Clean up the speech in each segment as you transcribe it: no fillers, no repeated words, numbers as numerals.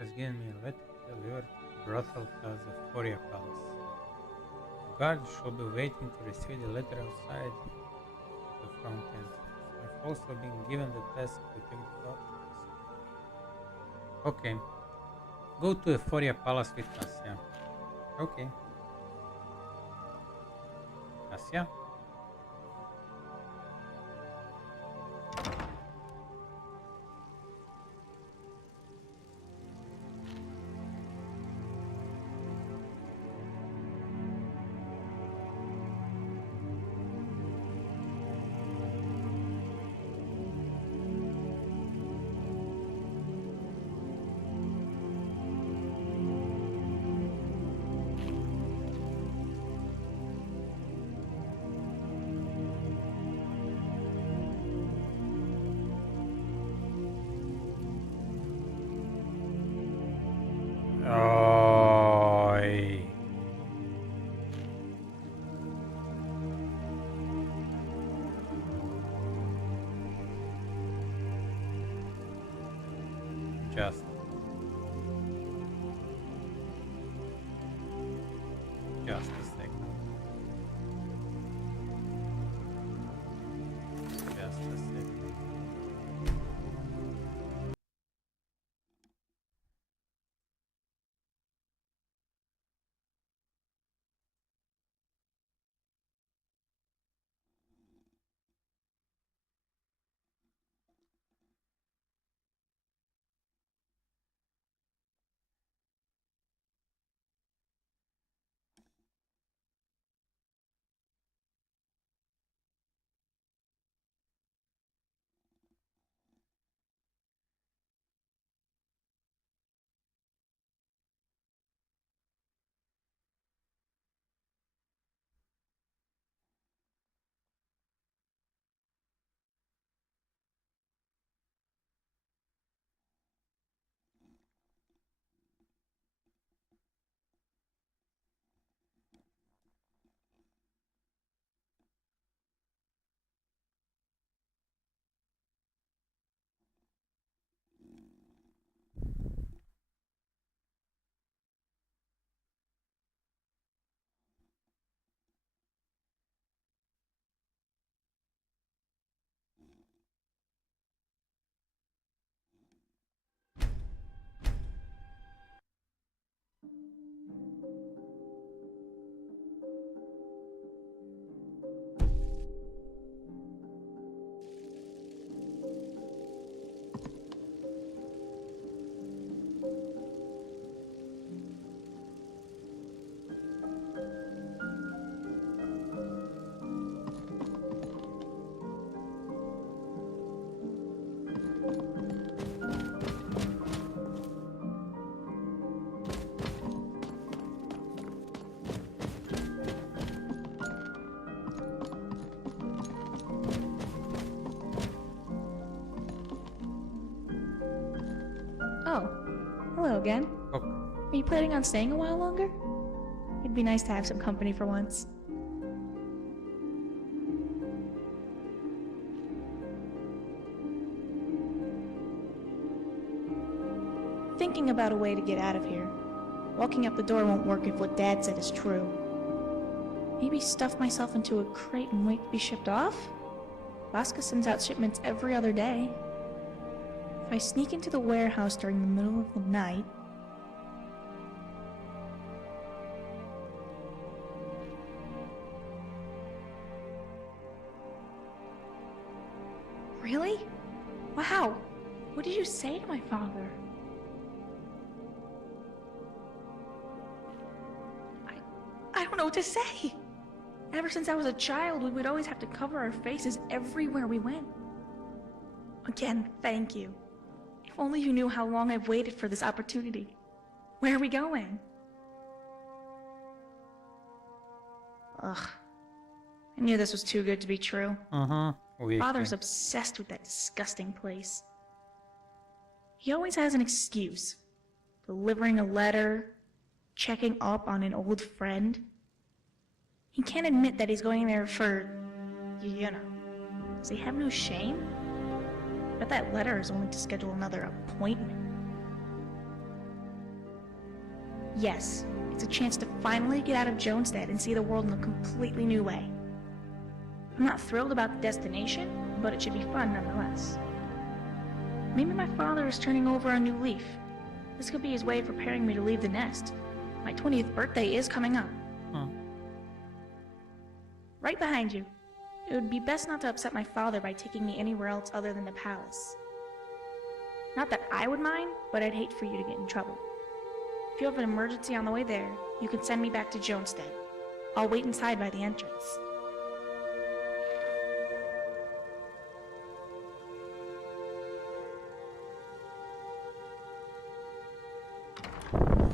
has given me a letter delivered to brothel as the Foria Palace. The guard shall be waiting to receive the letter outside the front entrance. I've also been given the task to take the daughter. Okay. Go to Euphoria Palace with Cassia. Okay. Cassia? Oi. Just a second. Just a second. Oh, hello again. Oh, Are you planning on staying a while longer? It'd be nice to have some company for once. Thinking about a way to get out of here. Walking up the door won't work if what Dad said is true. Maybe stuff myself into a crate and wait to be shipped off? Vasca sends out shipments every other day. If I sneak into the warehouse during the middle of the night... Really? Wow! What did you say to my father? I don't know what to say. Ever since I was a child, we would always have to cover our faces everywhere we went. Again, thank you. If only you knew how long I've waited for this opportunity. Where are we going? Ugh. I knew this was too good to be true. Father's obsessed with that disgusting place. He always has an excuse. Delivering a letter, checking up on an old friend. He can't admit that he's going there for, you know. Does he have no shame? But that letter is only to schedule another appointment. Yes, it's a chance to finally get out of Jonestead and see the world in a completely new way. I'm not thrilled about the destination, but it should be fun nonetheless. Maybe my father is turning over a new leaf. This could be his way of preparing me to leave the nest. My 20th birthday is coming up. Right behind you. It would be best not to upset my father by taking me anywhere else other than the palace. Not that I would mind, but I'd hate for you to get in trouble. If you have an emergency on the way there, you can send me back to Jonestead. I'll wait inside by the entrance.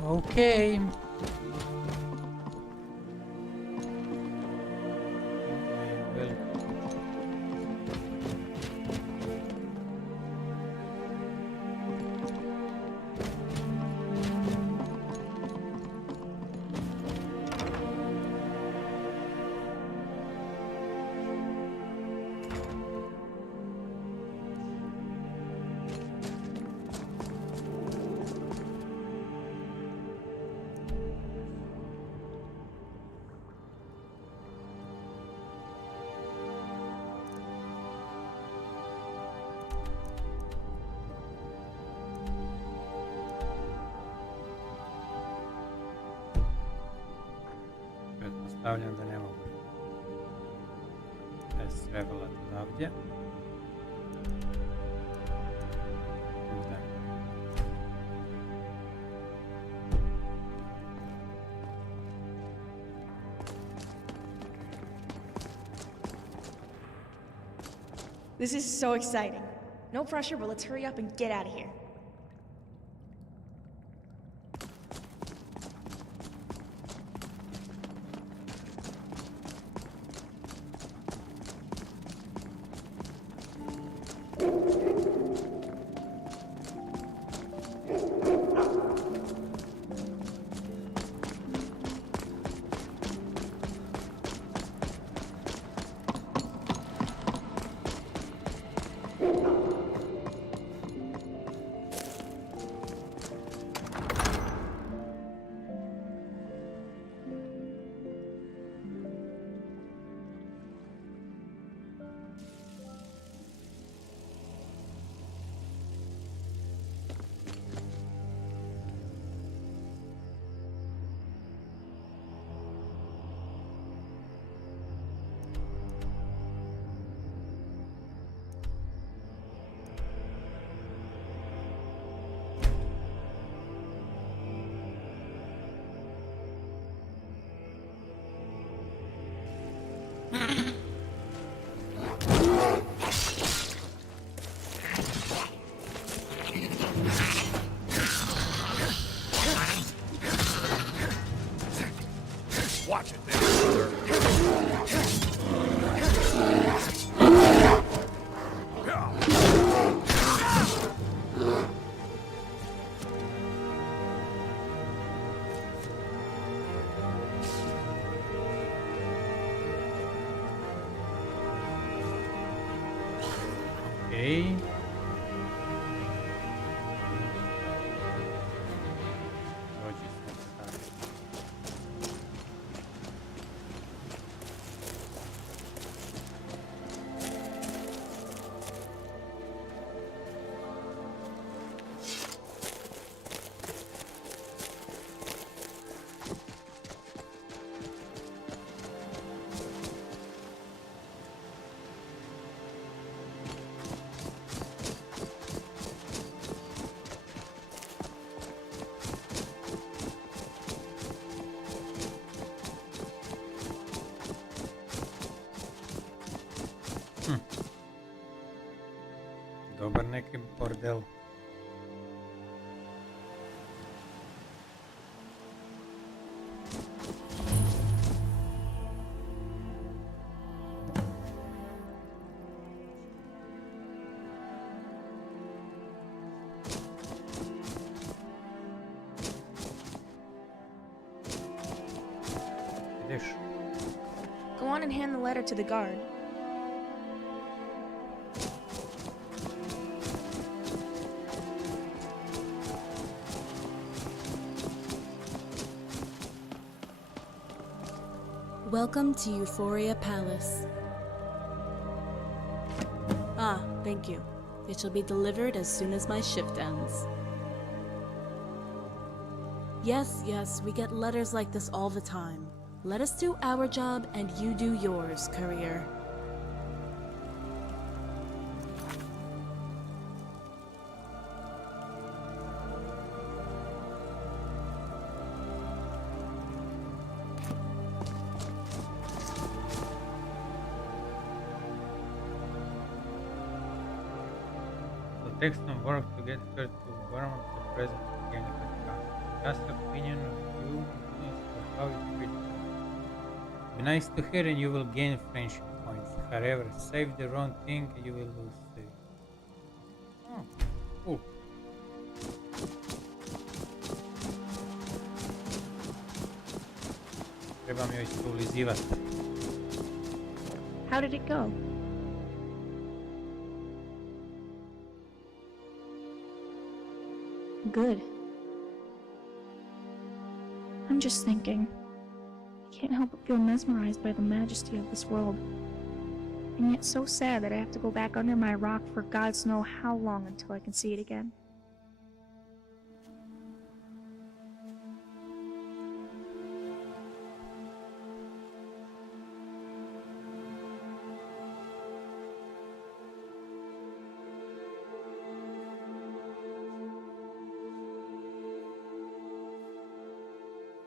Okay. Pretpostavljam da ne mogu fast travelat odavdje. Da. This is so exciting. No pressure, but let's hurry up and get out of here. Watch it there, brother. Okay. Dobar neki bordel. Ideš. Go on and hand the letter to the guard. Welcome to Euphoria Palace. Ah, thank you. It shall be delivered as soon as my shift ends. Yes, we get letters like this all the time. Let us do our job and you do yours, courier. Take some work to get her to warm up the present again at the castle. Just opinion of you for how you treat her. Be nice to her and you will gain friendship points. However, save the wrong thing, you will lose save. Oh, cool. Trebam joj se ulizivati. How did it go? Good. I'm just thinking. I can't help but feel mesmerized by the majesty of this world. And yet so sad that I have to go back under my rock for gods know how long until I can see it again.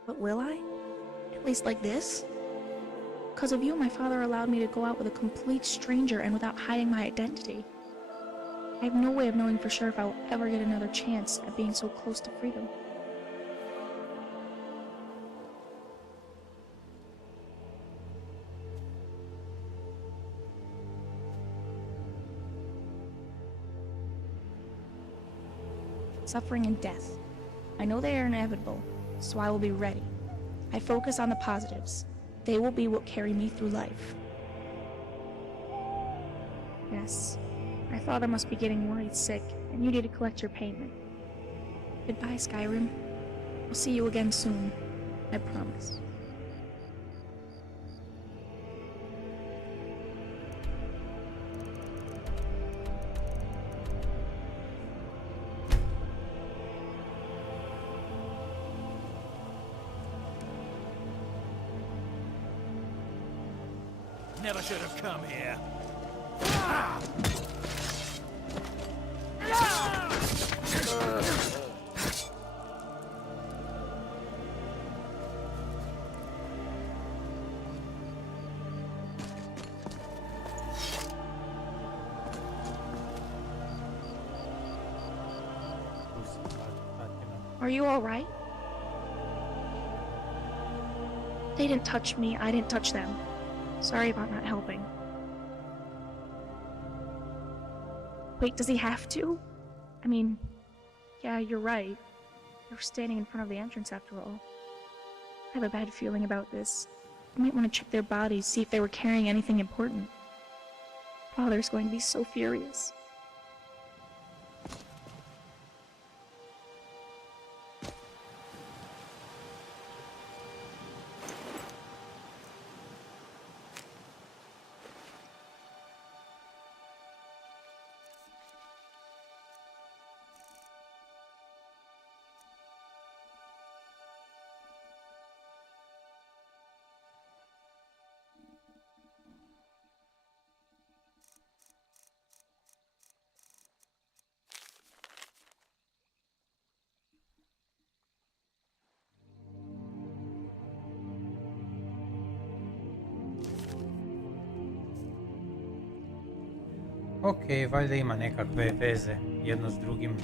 But will I? At least like this? Because of you, my father allowed me to go out with a complete stranger and without hiding my identity. I have no way of knowing for sure if I will ever get another chance at being so close to freedom. Suffering and death. I know they are inevitable, so I will be ready. I focus on the positives. They will be what carry me through life. Yes, my father must be getting worried sick, and you need to collect your payment. Goodbye, Skyrim. I'll see you again soon. I promise. Never should have come here. Are you all right? They didn't touch me, I didn't touch them. Sorry about not helping. Wait, does he have to? I mean, yeah, you're right. They were standing in front of the entrance after all. I have a bad feeling about this. I might want to check their bodies, see if they were carrying anything important. Father's going to be so furious. Ok, valjda ima nekakve veze jedno s drugim.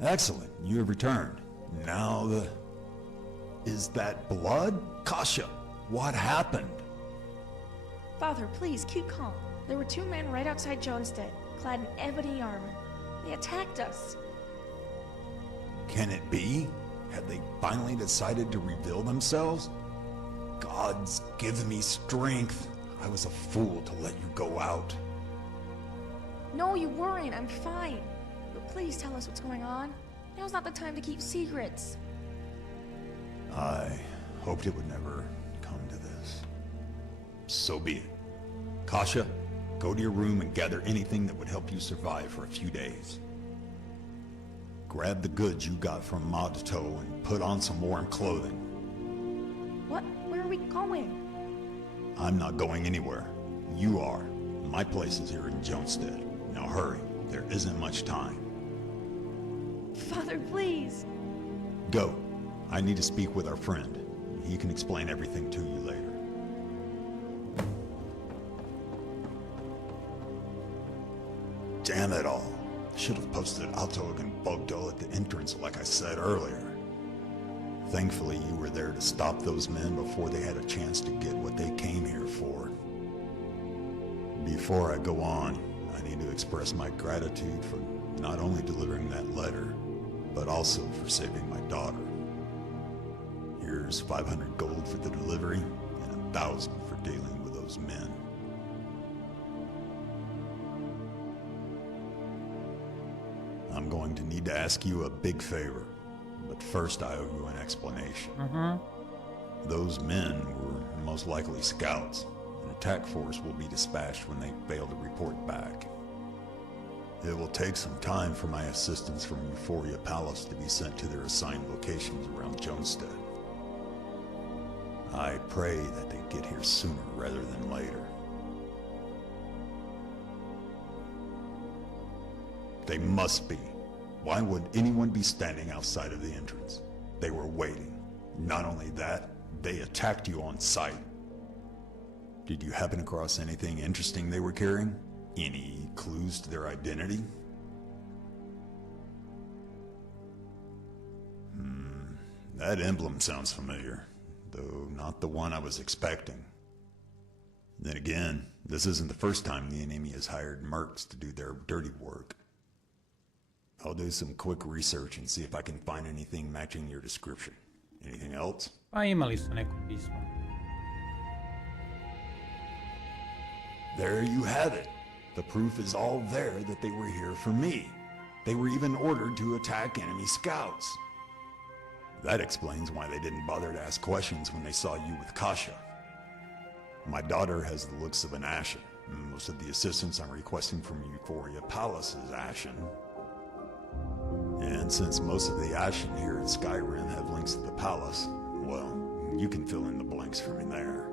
Excellent, you have returned. Now Is that blood? Kasha, what happened? Father, please, keep calm. There were two men right outside Jonestead, clad in ebony armor. They attacked us. Can it be? Have they finally decided to reveal themselves? Gods, give me strength. I was a fool to let you go out. No, you weren't. I'm fine. But please tell us what's going on. Now's not the time to keep secrets. I hoped it would never come to this. So be it. Kasha, go to your room and gather anything that would help you survive for a few days. Grab the goods you got from Madto and put on some warm clothing. What? Where are we going? I'm not going anywhere. You are. My place is here in Jonestead. Now hurry. There isn't much time. Father, please. Go. I need to speak with our friend. He can explain everything to you later. Damn it all. Should have posted Altog and Bogdal at the entrance like I said earlier. Thankfully, you were there to stop those men before they had a chance to get what they came here for. Before I go on, I need to express my gratitude for not only delivering that letter, but also for saving my daughter. Here's 500 gold for the delivery, and 1,000 for dealing with those men. I'm going to need to ask you a big favor, but first I owe you an explanation. Those men were most likely scouts. An attack force will be dispatched when they fail to report back. It will take some time for my assistants from Euphoria Palace to be sent to their assigned locations around Jonestead. I pray that they get here sooner rather than later. They must be. Why would anyone be standing outside of the entrance? They were waiting. Not only that, they attacked you on sight. Did you happen across anything interesting they were carrying? Any clues to their identity? That emblem sounds familiar, though not the one I was expecting. Then again, this isn't the first time the enemy has hired mercs to do their dirty work. I'll do some quick research and see if I can find anything matching your description. Anything else? Pa imali su neko pismo. There you have it. The proof is all there that they were here for me. They were even ordered to attack enemy scouts. That explains why they didn't bother to ask questions when they saw you with Kasha. My daughter has the looks of an Ashen. Most of the assistance I'm requesting from Euphoria Palace is Ashen. And since most of the Ashen here at Skyrim have links to the palace, well, you can fill in the blanks for me there.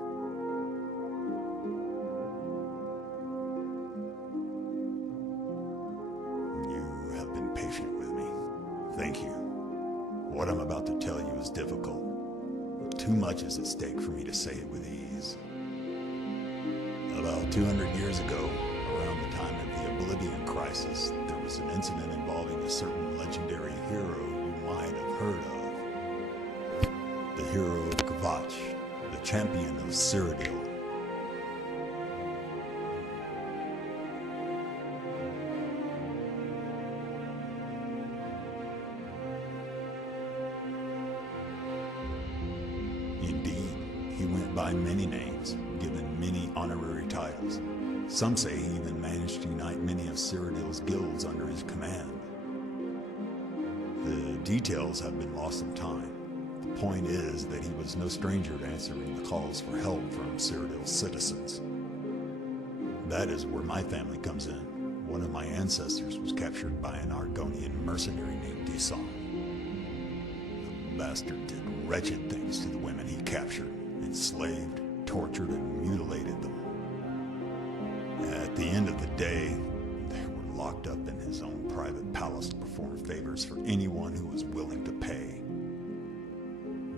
You have been patient with me. Thank you. What I'm about to tell you is difficult. Too much is at stake for me to say it with ease. About 200 years ago, around the time of the Oblivion Crisis, there was an incident involving a certain legendary hero you might have heard of. The hero of Kvatch, the champion of Cyrodiil. Indeed, he went by many names, given many honorary titles. Some say he even managed to unite many of Cyrodiil's guilds under his command. The details have been lost in time. The point is that he was no stranger to answering the calls for help from Cyrodiil's citizens. That is where my family comes in. One of my ancestors was captured by an Argonian mercenary named Disan. The bastard did wretched things to the women he captured, enslaved, tortured, and mutilated them. At the end of the day, they were locked up in his own private palace to perform favors for anyone who was willing to pay.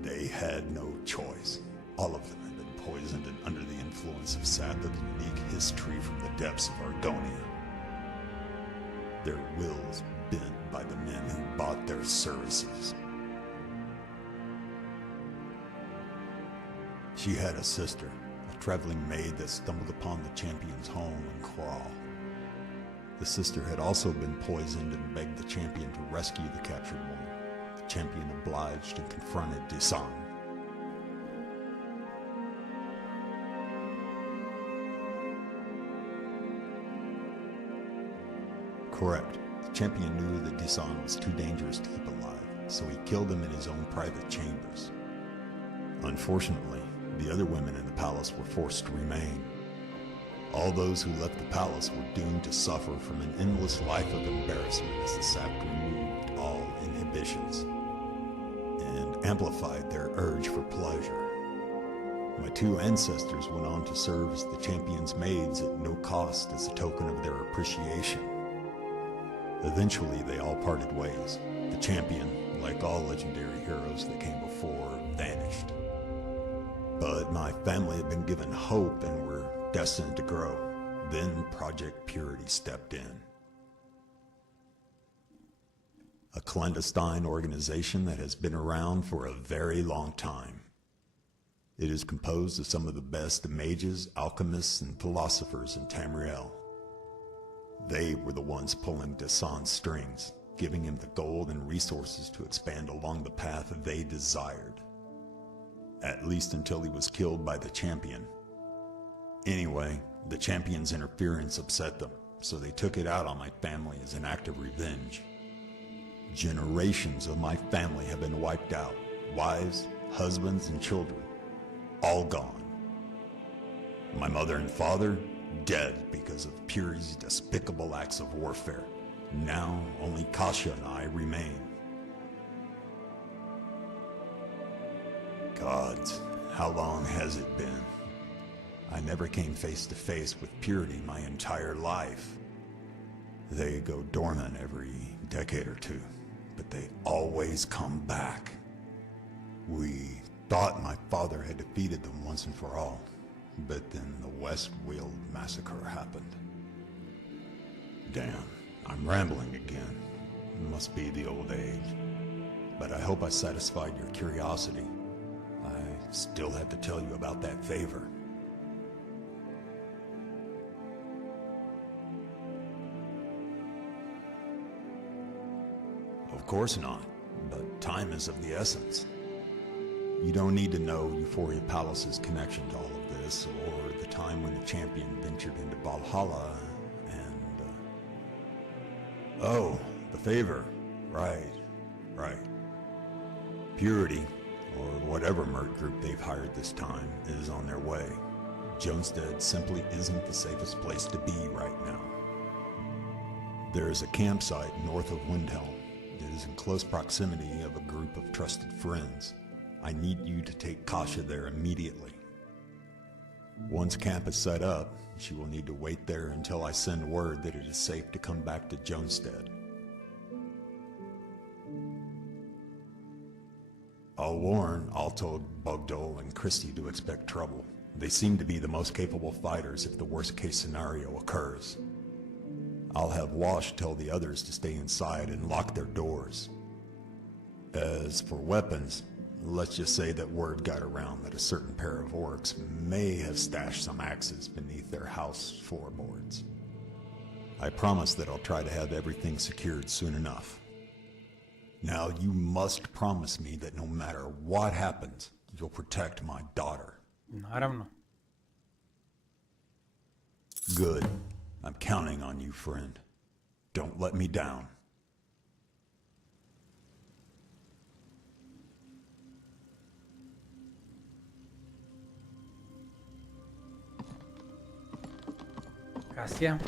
They had no choice. All of them had been poisoned and under the influence of sap of unique history from the depths of Argonia. Their wills bent by the men who bought their services. She had a sister, a traveling maid that stumbled upon the champion's home and kraal. The sister had also been poisoned and begged the champion to rescue the captured woman. The champion obliged and confronted Desan. Correct. The champion knew that Desan was too dangerous to keep alive, so he killed him in his own private chambers. Unfortunately, the other women in the palace were forced to remain. All those who left the palace were doomed to suffer from an endless life of embarrassment as the sack removed all inhibitions and amplified their urge for pleasure. My two ancestors went on to serve as the champion's maids at no cost as a token of their appreciation. Eventually, they all parted ways. The champion, like all legendary heroes that came before, vanished. But my family had been given hope and were destined to grow. Then Project Purity stepped in. A clandestine organization that has been around for a very long time. It is composed of some of the best mages, alchemists, and philosophers in Tamriel. They were the ones pulling Desan's strings, giving him the gold and resources to expand along the path they desired. At least until he was killed by the champion. Anyway, the champion's interference upset them, so they took it out on my family as an act of revenge. Generations of my family have been wiped out. Wives, husbands, and children, all gone. My mother and father, dead because of Purity's despicable acts of warfare. Now, only Kasha and I remain. Gods, how long has it been? I never came face to face with Purity my entire life. They go dormant every decade or two, but they always come back. We thought my father had defeated them once and for all, but then the Westweald massacre happened. Damn, I'm rambling again. It must be the old age. But I hope I satisfied your curiosity. I still have to tell you about that favor. Of course not, but time is of the essence. You don't need to know Euphoria Palace's connection to all of this, or the time when the champion ventured into Valhalla, and... Oh, the favor. Right. Purity, or whatever merc group they've hired this time, is on their way. Jonestead simply isn't the safest place to be right now. There is a campsite north of Windhelm. It is in close proximity of a group of trusted friends. I need you to take Kasha there immediately. Once camp is set up, she will need to wait there until I send word that it is safe to come back to Jonestead. I'll warn Alto, Bogdol, and Christie to expect trouble. They seem to be the most capable fighters if the worst-case scenario occurs. I'll have Wash tell the others to stay inside and lock their doors. As for weapons, let's just say that word got around that a certain pair of orcs may have stashed some axes beneath their house floorboards. I promise that I'll try to have everything secured soon enough. Now you must promise me that no matter what happens, you'll protect my daughter. Naravno. Good. I'm counting on you, friend. Don't let me down. Cassia.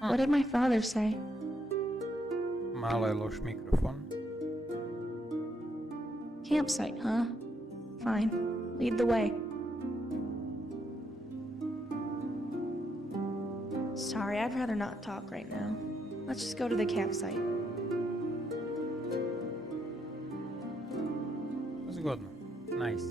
What did my father say? Malo je loš mikrofon. Campsite, huh? Fine. Lead the way. Sorry, I'd rather not talk right now. Let's just go to the campsite. zgodno. Nice.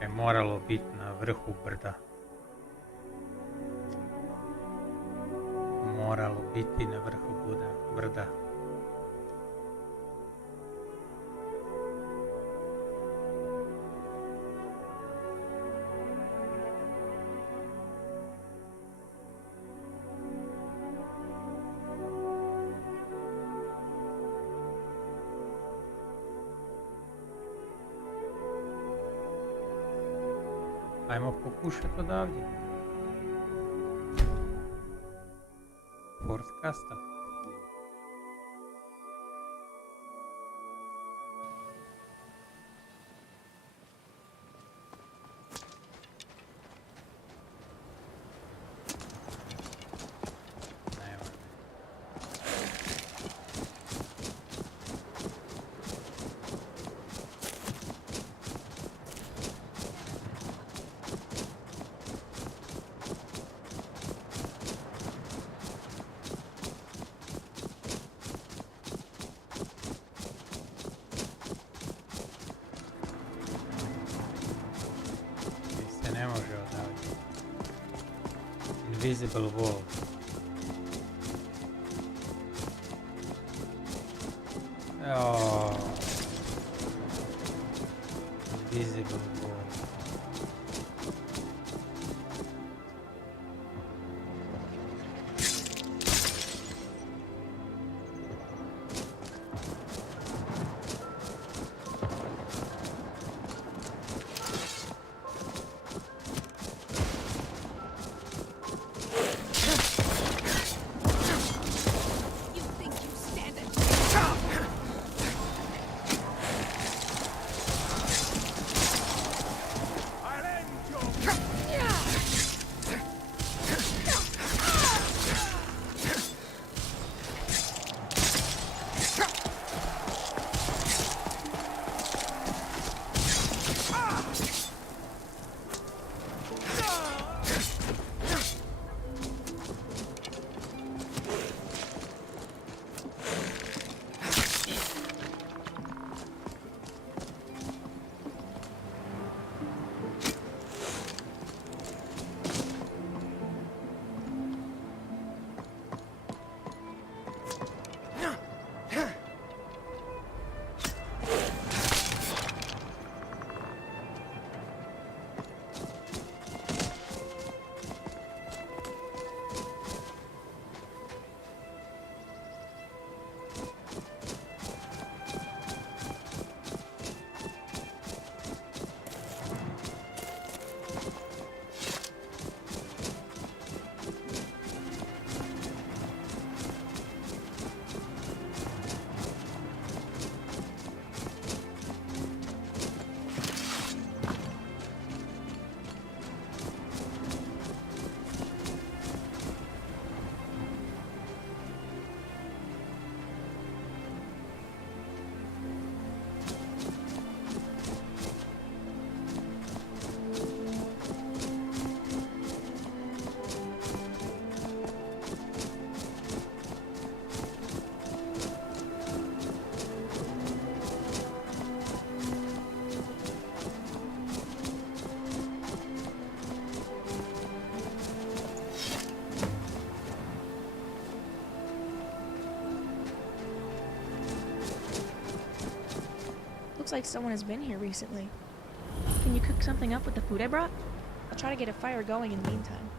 Je moralo biti na vrhu brda. Moralo biti na vrhu brda. Ajmo pokušati odavdje. Fort Castle. Ne može odavdje. Invisible wall. Oh. Invisible wall. Looks like someone has been here recently. Can you cook something up with the food I brought? I'll try to get a fire going in the meantime.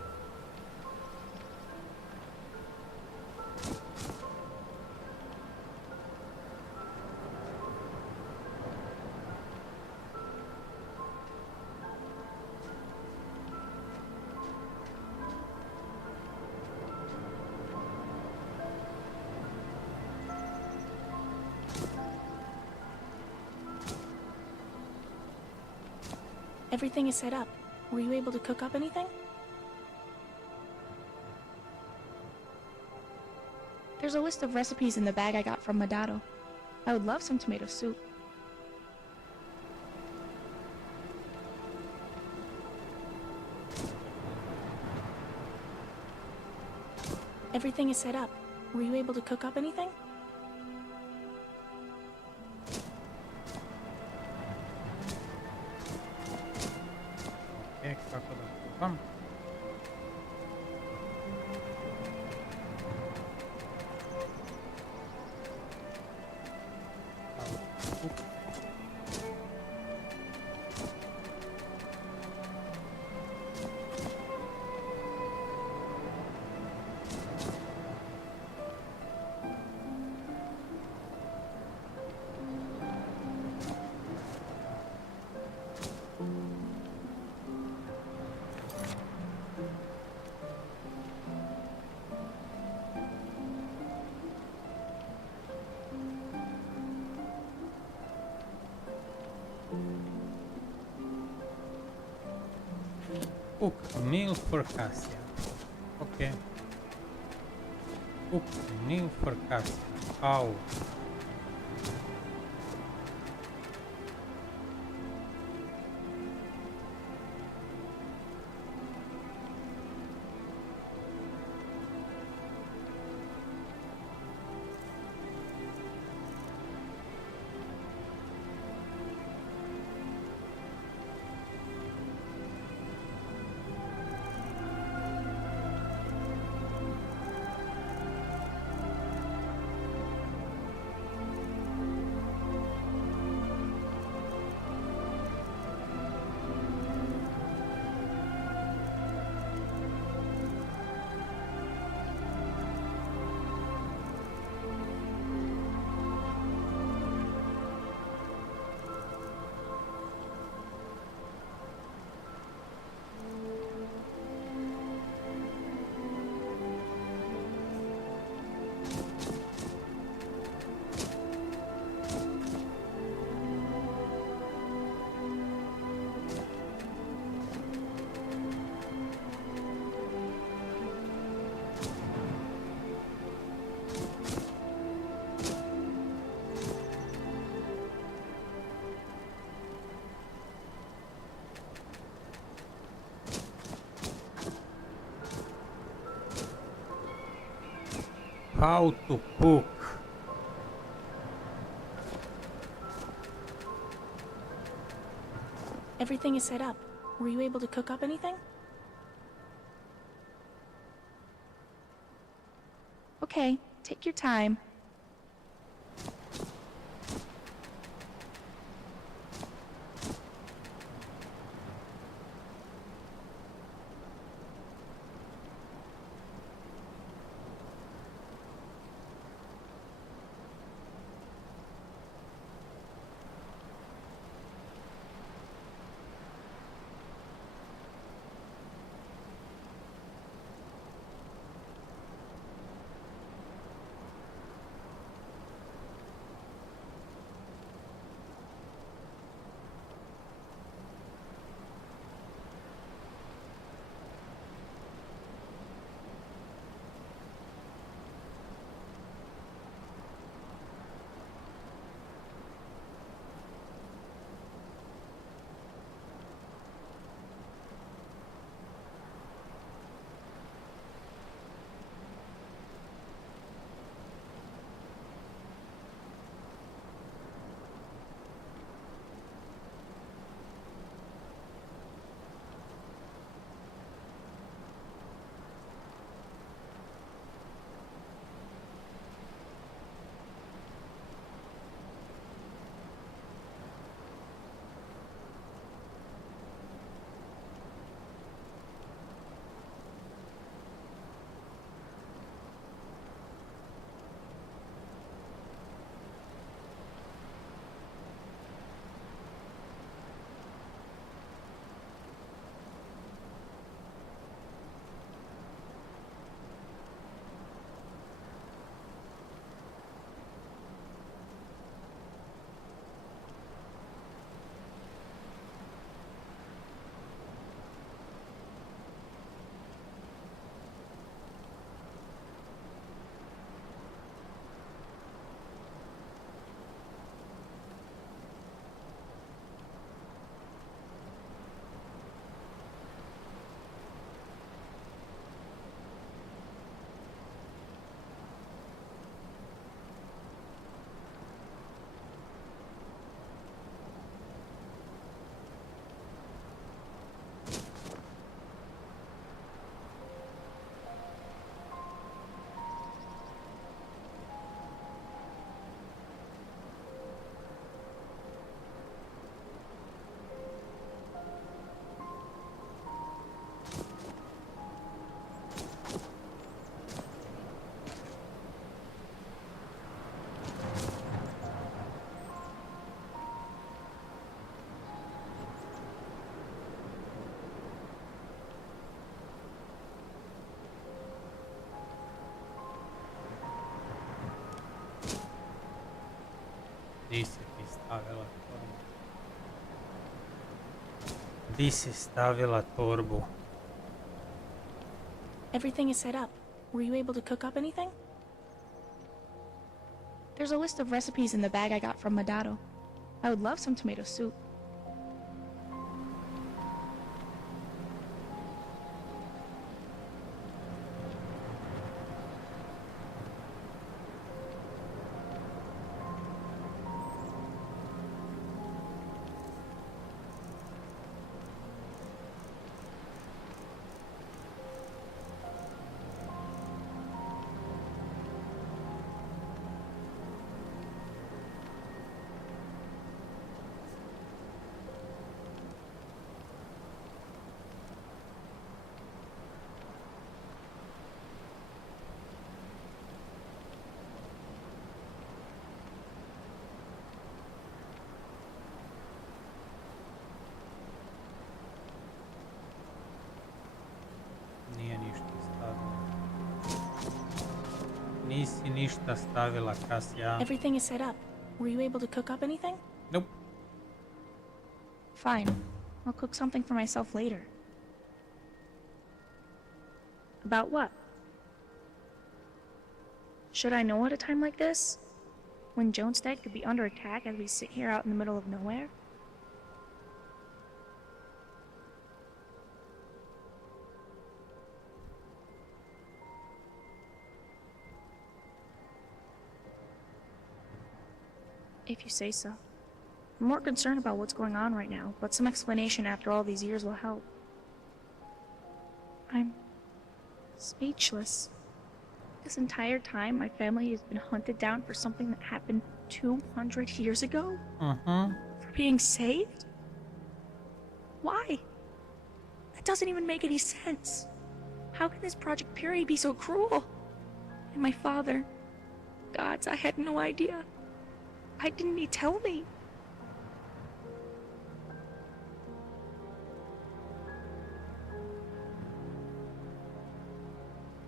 Everything is set up. Were you able to cook up anything? There's a list of recipes in the bag I got from Madado. I would love some tomato soup. Everything is set up. Were you able to cook up anything? Okay, crocodile. Come. Cook a meal for Cassia. Okay. Cook a meal for Cassia. How? How to cook? Everything is set up. Were you able to cook up anything? Okay, take your time. stavila torbu? Di si stavila torbu? Everything is set up. Were you able to cook up anything? There's a list of recipes in the bag I got from Madado. I would love some tomato soup. Nije ništa stavila. Nisi ništa stavila, Kasija. Everything is set up. Were you able to cook up anything? Nope. Fine. I'll cook something for myself later. About what? Should I know at a time like this? When Jonestead could be under attack as we sit here out in the middle of nowhere? If you say so. I'm more concerned about what's going on right now, but some explanation after all these years will help. I'm speechless. This entire time, my family has been hunted down for something that happened 200 years ago? For being saved? Why? That doesn't even make any sense. How can this Project Purity be so cruel? And my father... Gods, I had no idea. Why didn't he tell me?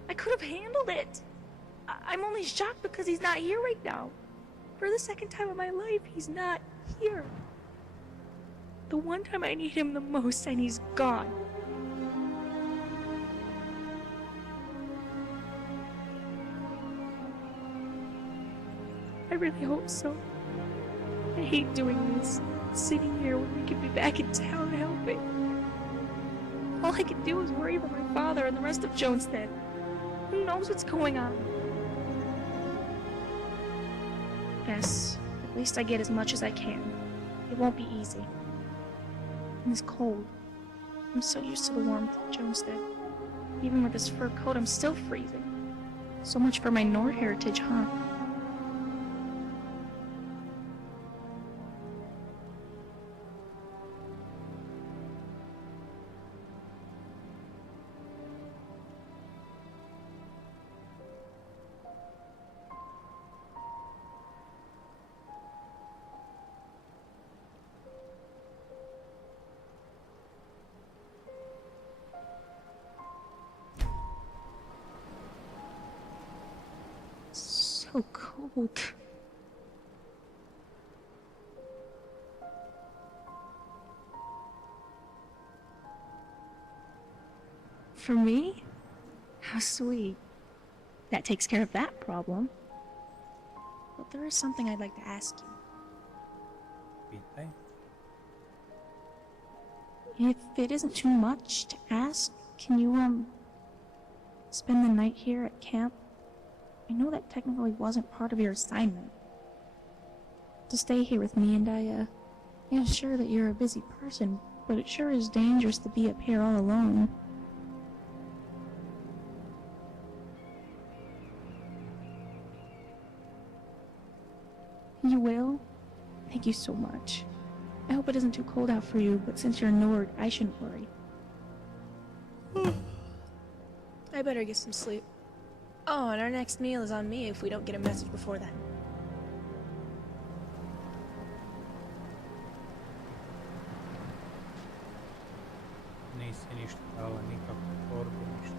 I could have handled it. I'm only shocked because he's not here right now. For the second time in my life, he's not here. The one time I need him the most and he's gone. I really hope so. I hate doing this, sitting here when we could be back in town helping. All I can do is worry about my father and the rest of Jonestead. Who knows what's going on? Yes, at least I get as much as I can. It won't be easy. And it's cold. I'm so used to the warmth of Jonestead. Even with this fur coat, I'm still freezing. So much for my Nord heritage, huh? So cold. For me? How sweet. That takes care of that problem. But there is something I'd like to ask you. Pitaj. If it isn't too much to ask, can you, spend the night here at camp? I know that technically wasn't part of your assignment. To stay here with me, and yeah, sure that you're a busy person, but it sure is dangerous to be up here all alone. You will? Thank you so much. I hope it isn't too cold out for you, but since you're Nord, I shouldn't worry. I better get some sleep. Oh, and our next meal is on me if we don't get a message before then. Nisi ništa dala, nikakvu torbu, ništa.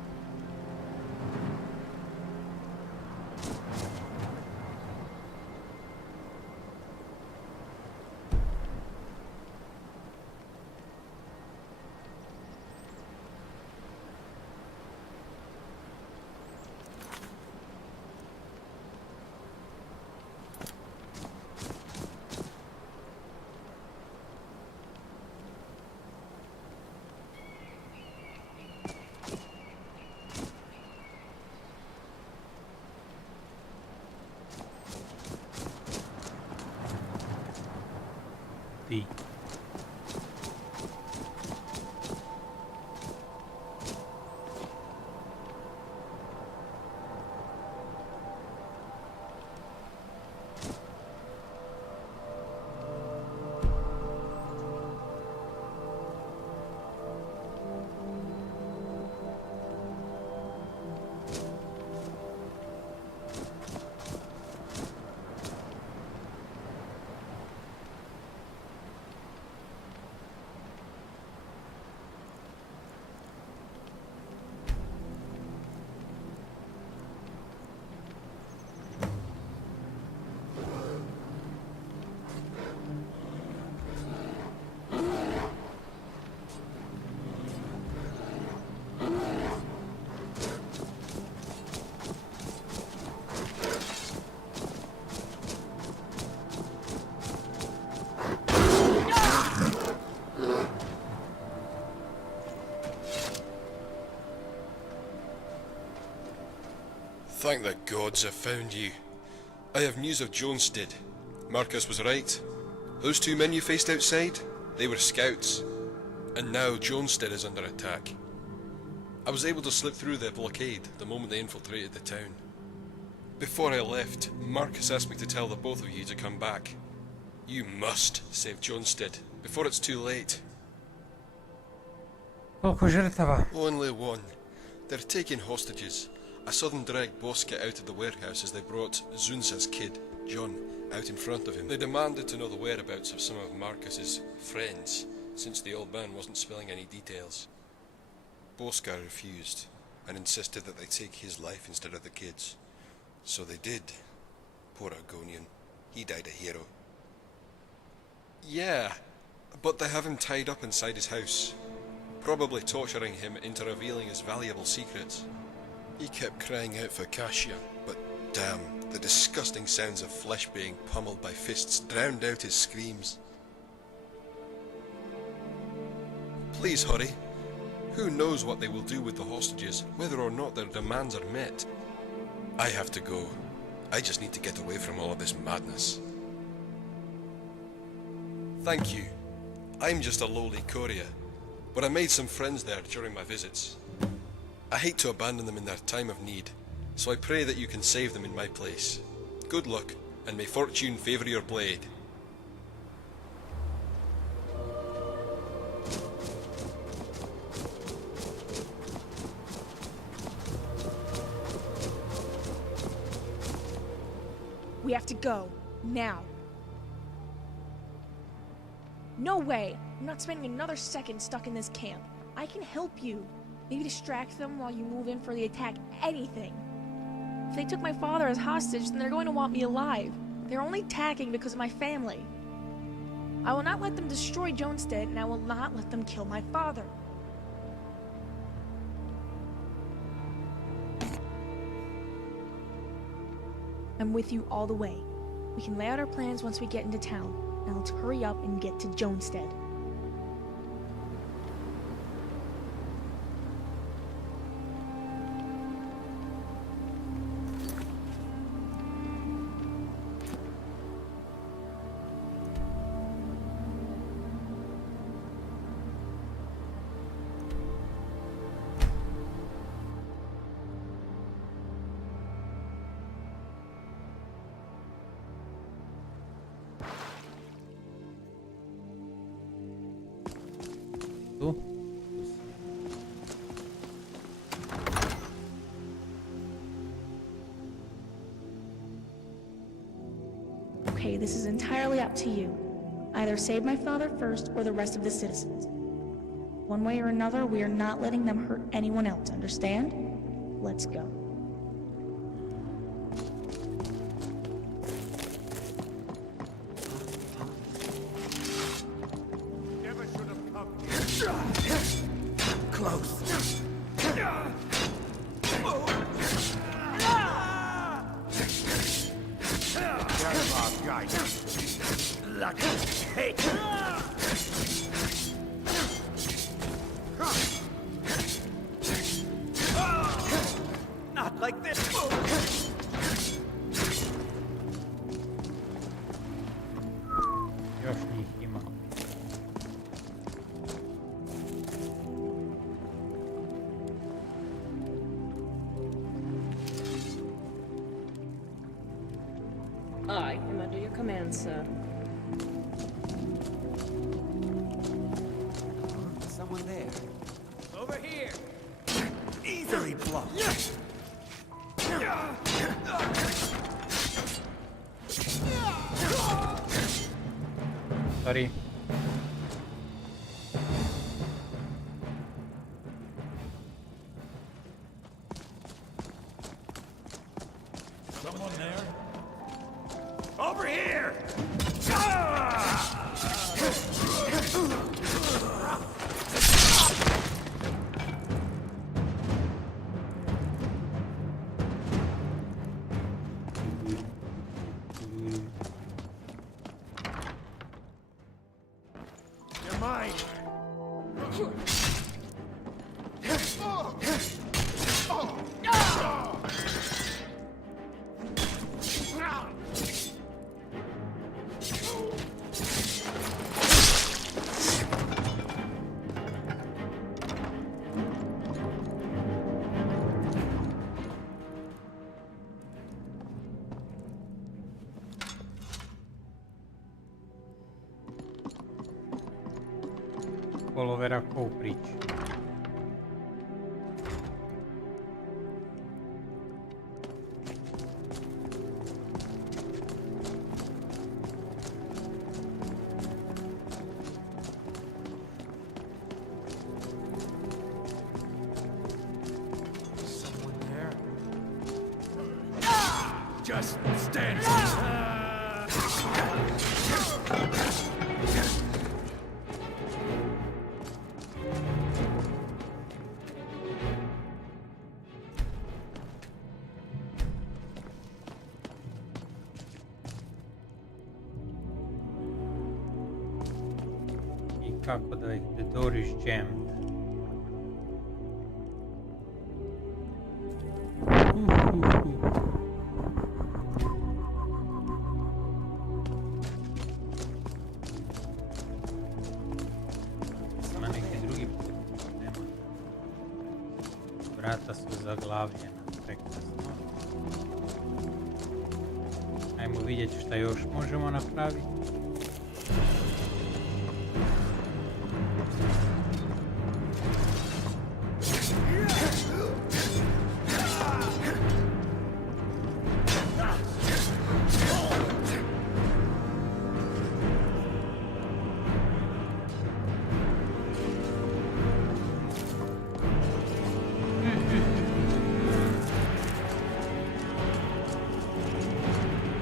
be. Thank the gods I found you. I have news of Jonestead. Marcus was right. Those two men you faced outside, they were scouts. And now Jonestead is under attack. I was able to slip through the blockade the moment they infiltrated the town. Before I left, Marcus asked me to tell the both of you to come back. You must save Jonestead before it's too late. Koliko žrtava? Only one. They're taking hostages. I saw them drag Bosca out of the warehouse as they brought Zunsa's kid, John, out in front of him. They demanded to know the whereabouts of some of Marcus's friends, since the old man wasn't spilling any details. Bosca refused, and insisted that they take his life instead of the kid's. So they did. Poor Argonian. He died a hero. Yeah, but they have him tied up inside his house, probably torturing him into revealing his valuable secrets. He kept crying out for Cassia, but damn, the disgusting sounds of flesh being pummeled by fists drowned out his screams. Please hurry. Who knows what they will do with the hostages, whether or not their demands are met. I have to go. I just need to get away from all of this madness. Thank you. I'm just a lowly courier, but I made some friends there during my visits. I hate to abandon them in their time of need, so I pray that you can save them in my place. Good luck, and may fortune favour your blade. We have to go. Now. No way! I'm not spending another second stuck in this camp. I can help you. Maybe distract them while you move in for the attack. Anything. If they took my father as hostage, then they're going to want me alive. They're only attacking because of my family. I will not let them destroy Jonestead, and I will not let them kill my father. I'm with you all the way. We can lay out our plans once we get into town. Now let's hurry up and get to Jonestead. Tu? Okay, this is entirely up to you. Either save my father first or the rest of the citizens. One way or another, we are not letting them hurt anyone else, understand? Let's go. Never should have come here. Close. Lucky hate. Not like this. Još njih ima. I am under your command, sir. Someone there. Over here. Easily blocked. Sorry. Someone there? Over here! You're mine! Polovera ko u priči. Someone there? Just stand. I kako da ih, the door is jammed. Ima neki drugi put, nema. Vrata su zaglavljena, prekrasno. Ajmo vidjeti šta još možemo napraviti.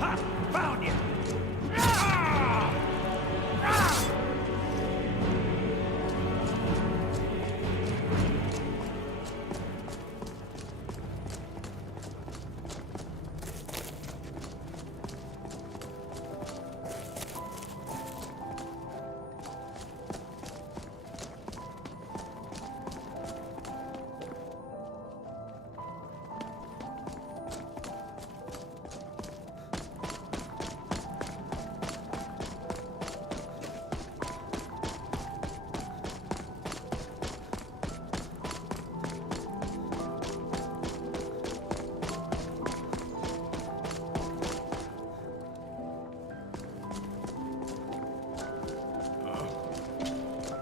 Ha! Found you!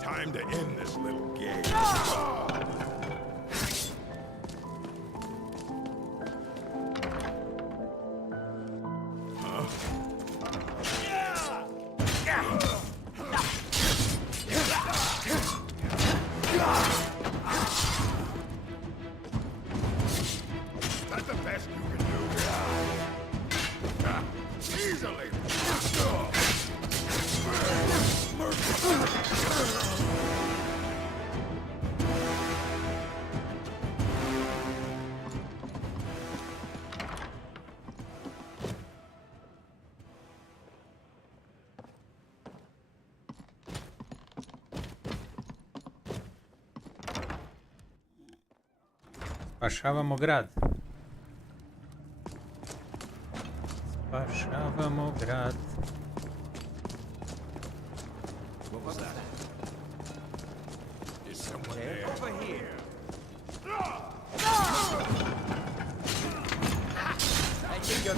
Time to end this little game. That's the best you can do. Easily. Spašavamo grad. Spašavamo grad. What was that? Is someone there? Over here. I think you're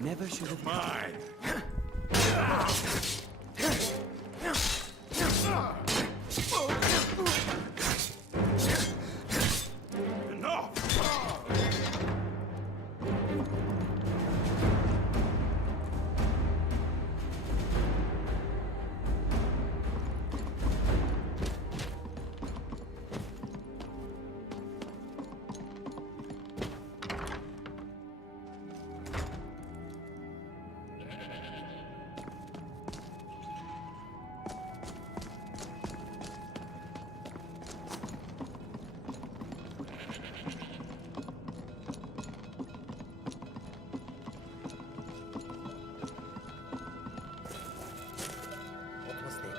Never should have. Mine. Enough. What was that?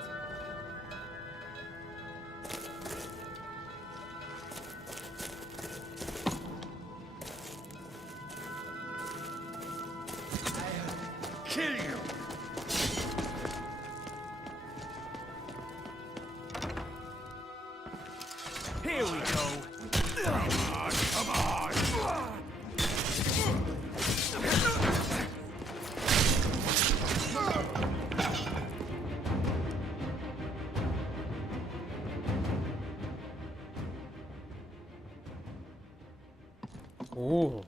Kill you. Here we go. Come on. Ooh.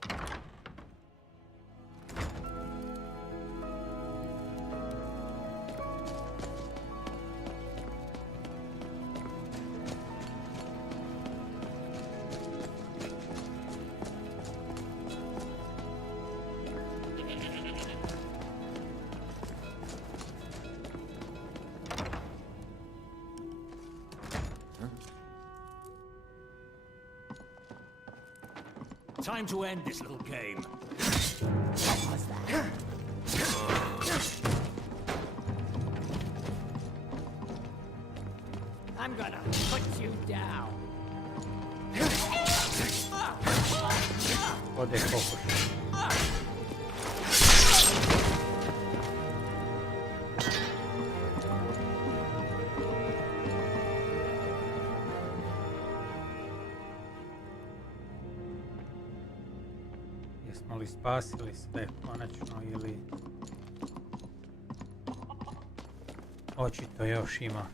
Time to end this little game. What was that? I'm gonna put you down. O de cocoș. Jesmo li spasili sve konačno ili... Očito još ima.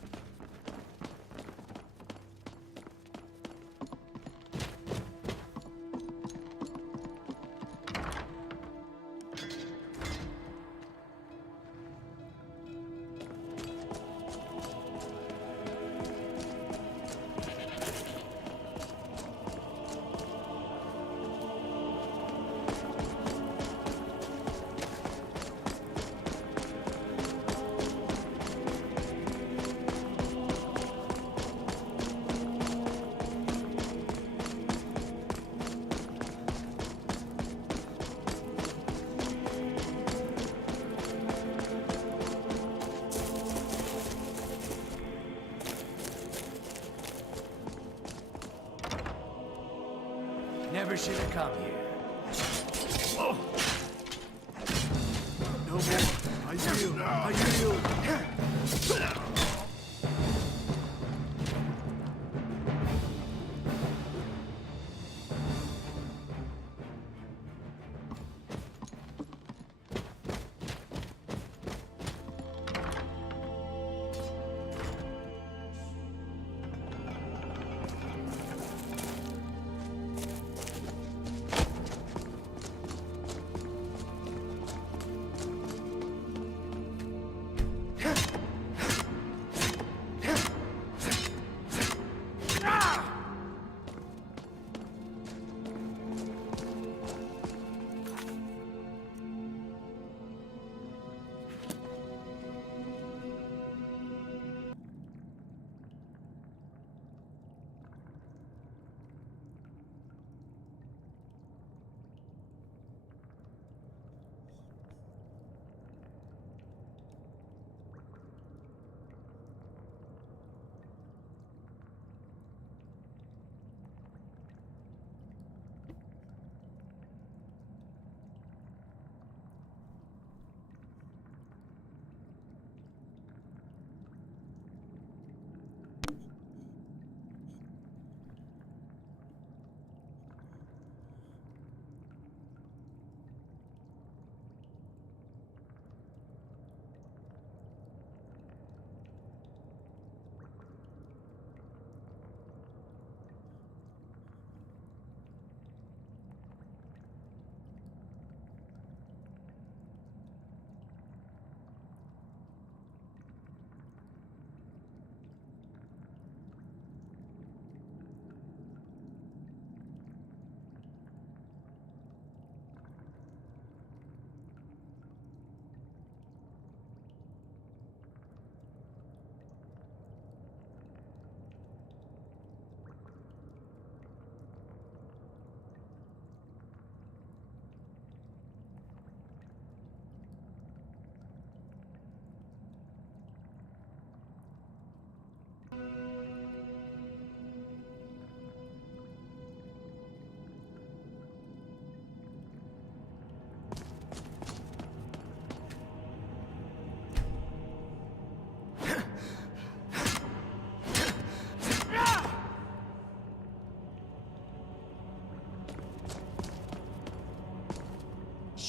Never should have come here. Oh. No more. I yield. I yield.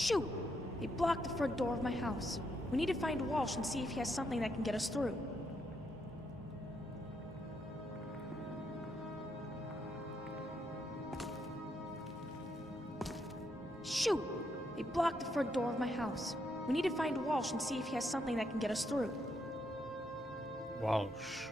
Shoot! They blocked the front door of my house. We need to find Walsh and see if he has something that can get us through. Shoot! They blocked the front door of my house. We need to find Walsh and see if he has something that can get us through. Walsh.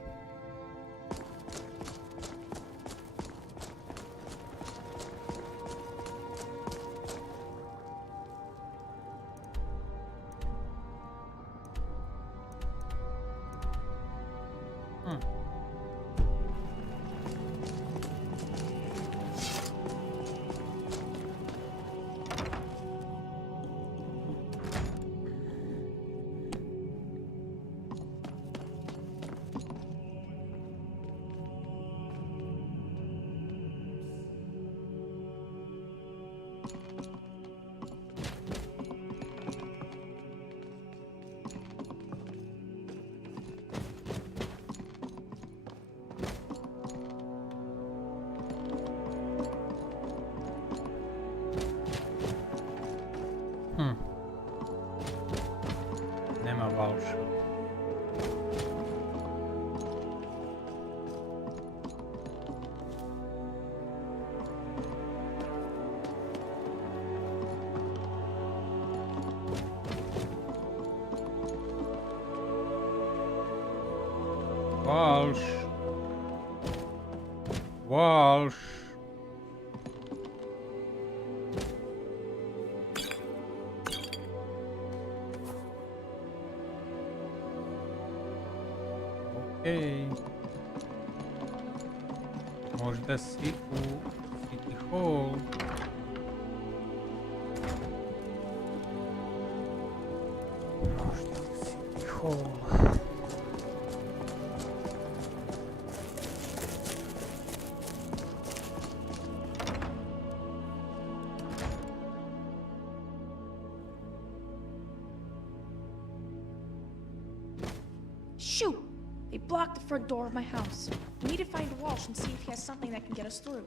Nema Walsha. Walsh. Walsh. Okej. Možda si u City Hall. Možda u City Hall. Shoot! They blocked the front door of my house. We need to find Walsh and see if he has something that can get us through.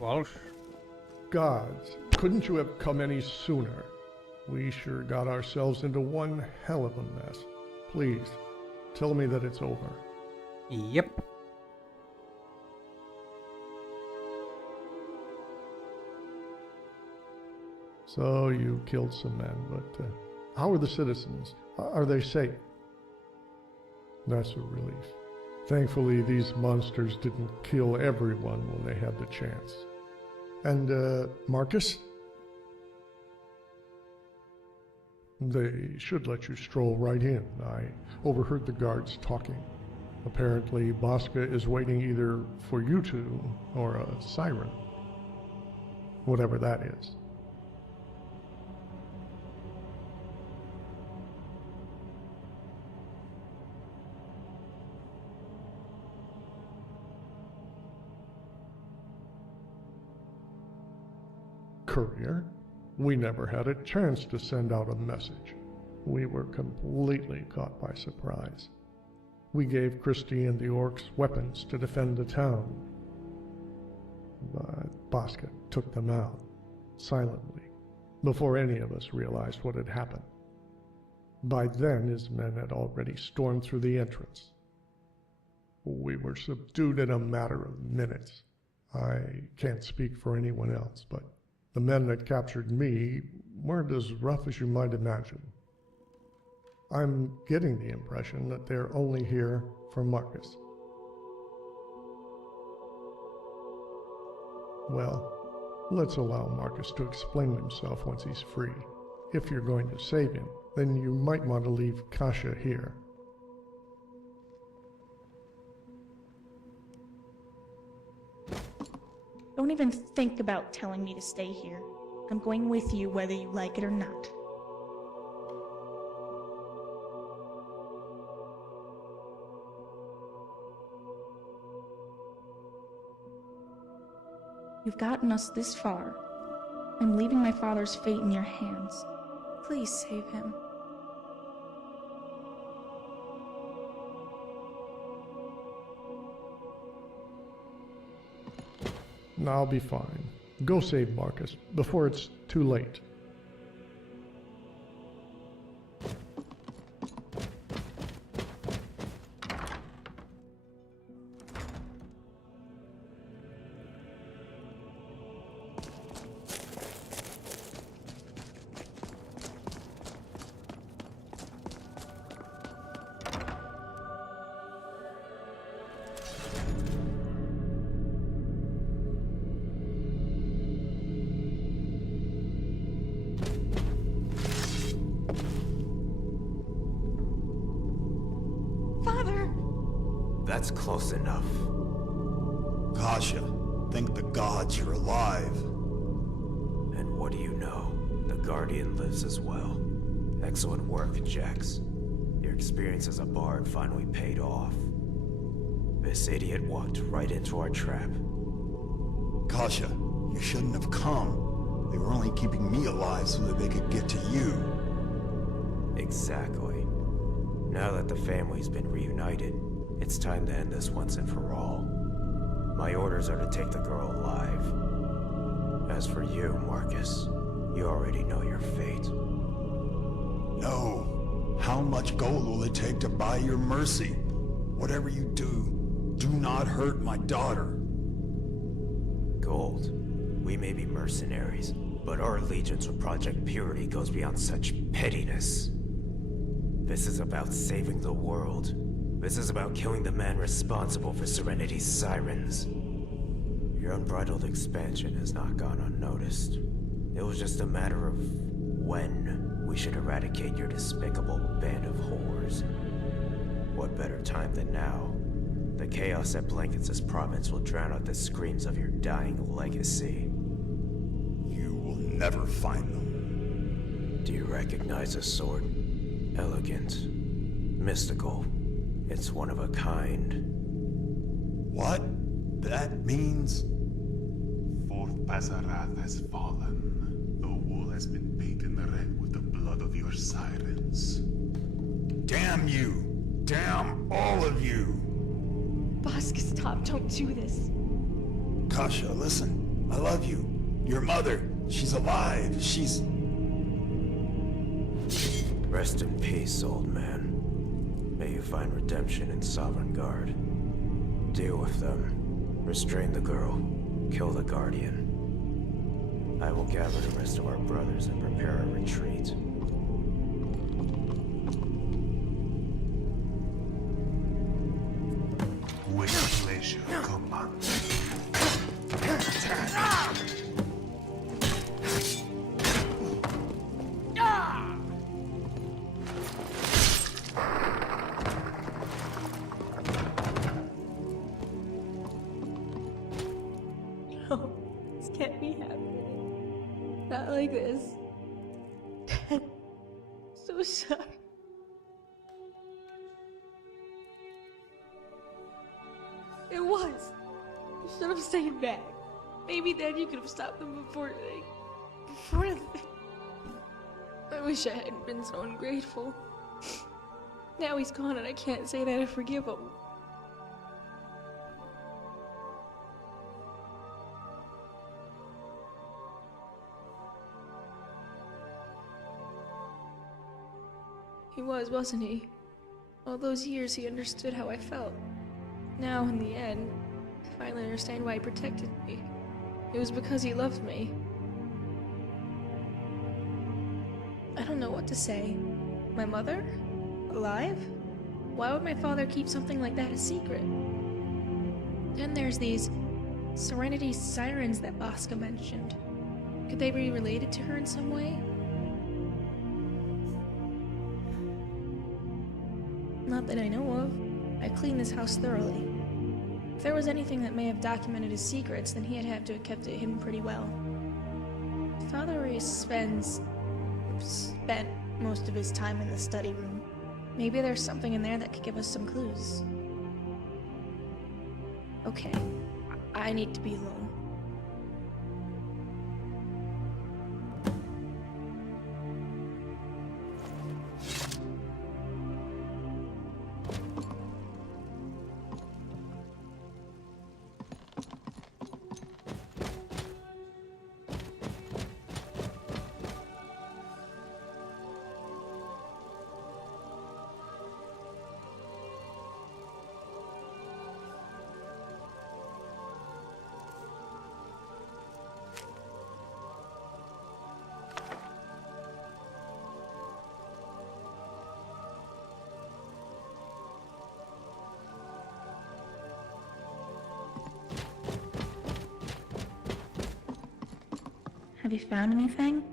Walsh. Gods, couldn't you have come any sooner? We sure got ourselves into one hell of a mess. Please, tell me that it's over. Yep. So you killed some men, but how are the citizens? Are they safe? That's a relief. Thankfully, these monsters didn't kill everyone when they had the chance. And, Marcus? They should let you stroll right in. I overheard the guards talking. Apparently, Bosca is waiting either for you two or a siren. Whatever that is. Courier? We never had a chance to send out a message. We were completely caught by surprise. We gave Christie and the orcs weapons to defend the town. But Bosca took them out, silently, before any of us realized what had happened. By then, his men had already stormed through the entrance. We were subdued in a matter of minutes. I can't speak for anyone else, but the men that captured me weren't as rough as you might imagine. I'm getting the impression that they're only here for Marcus. Well, let's allow Marcus to explain himself once he's free. If you're going to save him, then you might want to leave Kasha here. Don't even think about telling me to stay here. I'm going with you whether you like it or not. You've gotten us this far. I'm leaving my father's fate in your hands. Please save him. I'll be fine. Go save Marcus before it's too late. That's close enough. Kasha, thank the gods you're alive. And what do you know? The Guardian lives as well. Excellent work, Jax. Your experience as a bard finally paid off. This idiot walked right into our trap. Kasha, you shouldn't have come. They were only keeping me alive so that they could get to you. Exactly. Now that the family's been reunited, it's time to end this once and for all. My orders are to take the girl alive. As for you, Marcus, you already know your fate. No. How much gold will it take to buy your mercy? Whatever you do not hurt my daughter. Gold. We may be mercenaries, but our allegiance with Project Purity goes beyond such pettiness. This is about saving the world. This is about killing the man responsible for Serenity's sirens. Your unbridled expansion has not gone unnoticed. It was just a matter of when we should eradicate your despicable band of whores. What better time than now? The chaos that blankets this province will drown out the screams of your dying legacy. You will never find them. Do you recognize this sword? Elegant. Mystical. It's one of a kind. What? That means... Fourth Pasarath has fallen. The wool has been painted red with the blood of your sirens. Damn you! Damn all of you! Bosca, stop. Don't do this. Kasha, listen. I love you. Your mother. She's alive. She's... Rest in peace, old man. May you find redemption in Sovereign Guard. Deal with them. Restrain the girl. Kill the Guardian. I will gather the rest of our brothers and prepare a retreat. With pleasure, Commander. No, this can't be happening. Not like this. Dad, so sorry. It was. You should have stayed back. Maybe then you could have stopped them before they... I wish I hadn't been so ungrateful. Now he's gone and I can't say that I forgive him. He was, wasn't he? All those years he understood how I felt. Now, in the end, I finally understand why he protected me. It was because he loved me. I don't know what to say. My mother? Alive? Why would my father keep something like that a secret? Then there's these Serenity sirens that Bosca mentioned. Could they be related to her in some way? Not that I know of. I cleaned this house thoroughly. If there was anything that may have documented his secrets, then he'd have to have kept it hidden pretty well. Father always spent most of his time in the study room. Maybe there's something in there that could give us some clues. Okay, I need to be alone. Have you found anything?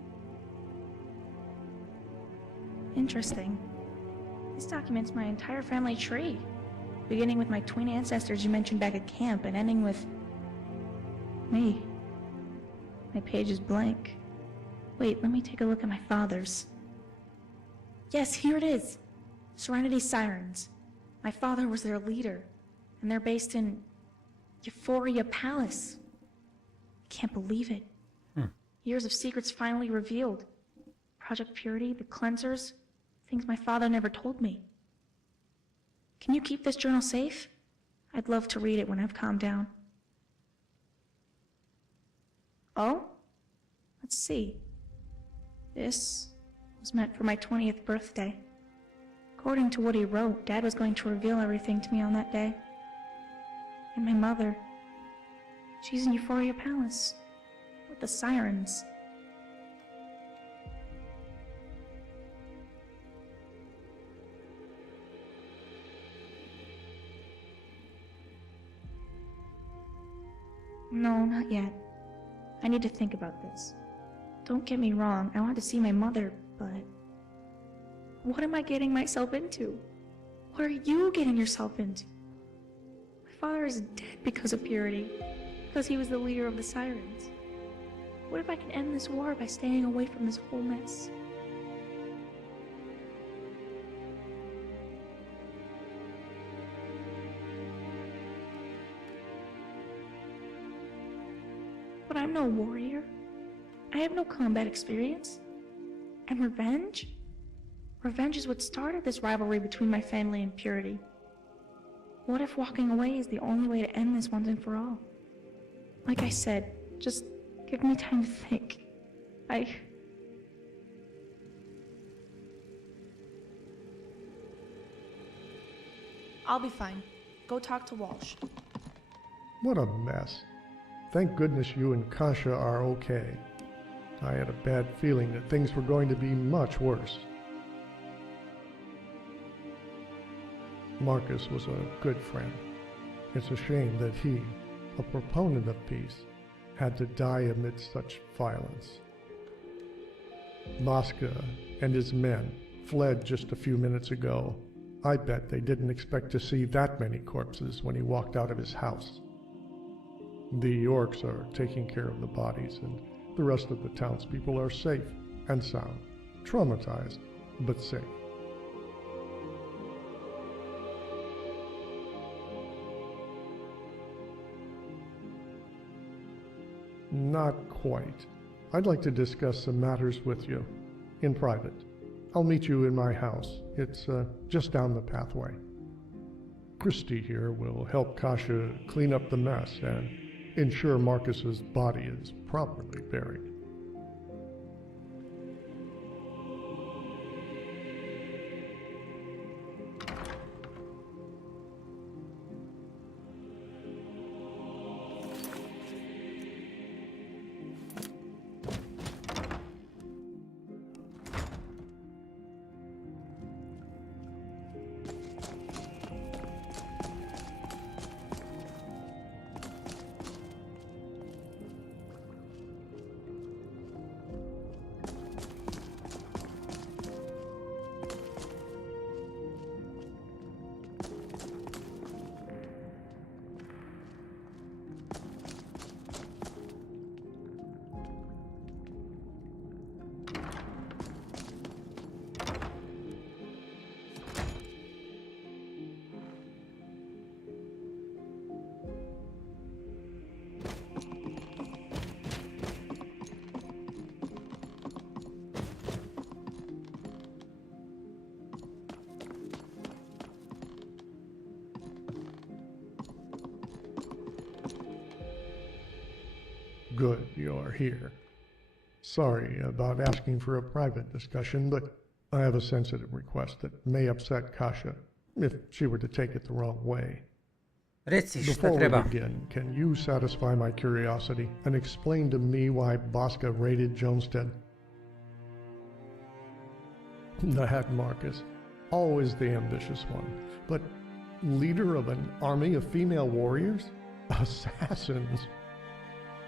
Interesting. This documents my entire family tree. beginning with my twin ancestors you mentioned back at camp and ending with me. My page is blank. Wait, let me take a look at my father's. Yes, here it is. Serenity Sirens. My father was their leader, and they're based in Euphoria Palace. I can't believe it. Years of secrets finally revealed. Project Purity, the cleansers, things my father never told me. Can you keep this journal safe? I'd love to read it when I've calmed down. Oh? Let's see. This was meant for my 20th birthday. According to what he wrote, Dad was going to reveal everything to me on that day. And my mother, she's in Euphoria Palace with the sirens. No, not yet. I need to think about this. Don't get me wrong, I want to see my mother, but what am I getting myself into? What are you getting yourself into? My father is dead because of Purity, because he was the leader of the Sirens. What if I can end this war by staying away from this whole mess? But I'm no warrior. I have no combat experience. And revenge? Revenge is what started this rivalry between my family and Purity. What if walking away is the only way to end this once and for all? Like I said, just give me time to think. I'll be fine. Go talk to Walsh. What a mess. Thank goodness you and Kasha are okay. I had a bad feeling that things were going to be much worse. Marcus was a good friend. It's a shame that he, a proponent of peace, had to die amidst such violence. Mosca and his men fled just a few minutes ago. I bet they didn't expect to see that many corpses when he walked out of his house. The orcs are taking care of the bodies, and the rest of the townspeople are safe and sound, traumatized, but safe. Not quite. I'd like to discuss some matters with you, in private. I'll meet you in my house. It's just down the pathway. Christy here will help Kasha clean up the mess and ensure Marcus's body is properly buried. Good, you're here. Sorry about asking for a private discussion, but I have a sensitive request that may upset Kasha, if she were to take it the wrong way. Before we begin, can you satisfy my curiosity and explain to me why Bosca raided Jonestead? That Marcus, always the ambitious one, but leader of an army of female warriors? Assassins?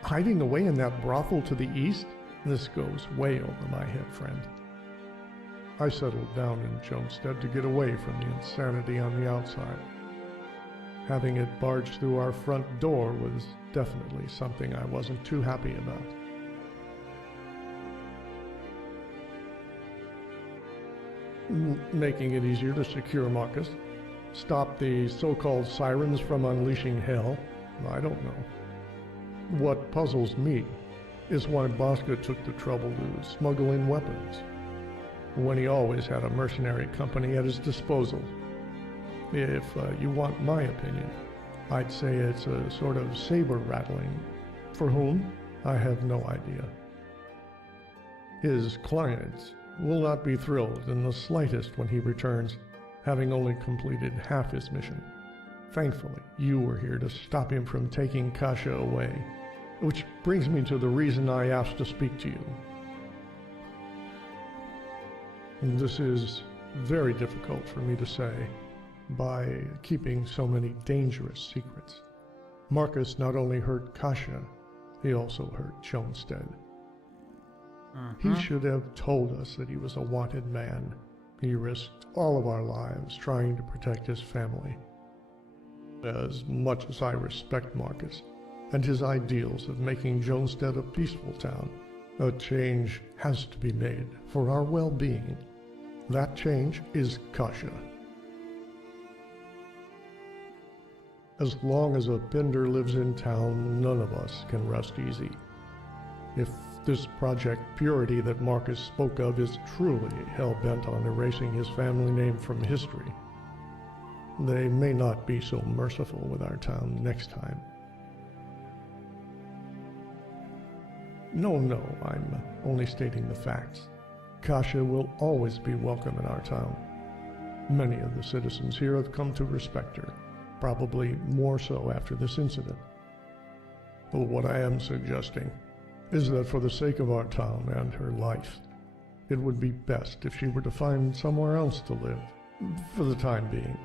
Hiding away in that brothel to the east? This goes way over my head, friend. I settled down in Jonestead to get away from the insanity on the outside. having it barge through our front door was definitely something I wasn't too happy about. Making it easier to secure Marcus, stop the so-called sirens from unleashing hell, I don't know. What puzzles me is why Bosca took the trouble to smuggle in weapons, when he always had a mercenary company at his disposal. If you want my opinion, I'd say it's a sort of saber rattling. For whom? I have no idea. His clients will not be thrilled in the slightest when he returns, having only completed half his mission. Thankfully, you were here to stop him from taking Kasha away, which brings me to the reason I asked to speak to you. This is very difficult for me to say, by keeping so many dangerous secrets. Marcus not only hurt Kasha, he also hurt Jonstead. He should have told us that he was a wanted man. He risked all of our lives trying to protect his family. As much as I respect Marcus and his ideals of making Jonstead a peaceful town, a change has to be made for our well-being. That change is Kasha. As long as a Bender lives in town, none of us can rest easy. If this Project Purity that Marcus spoke of is truly hell-bent on erasing his family name from history, they may not be so merciful with our town next time. No, I'm only stating the facts. Kasha will always be welcome in our town. Many of the citizens here have come to respect her, probably more so after this incident. But what I am suggesting is that for the sake of our town and her life, it would be best if she were to find somewhere else to live, for the time being.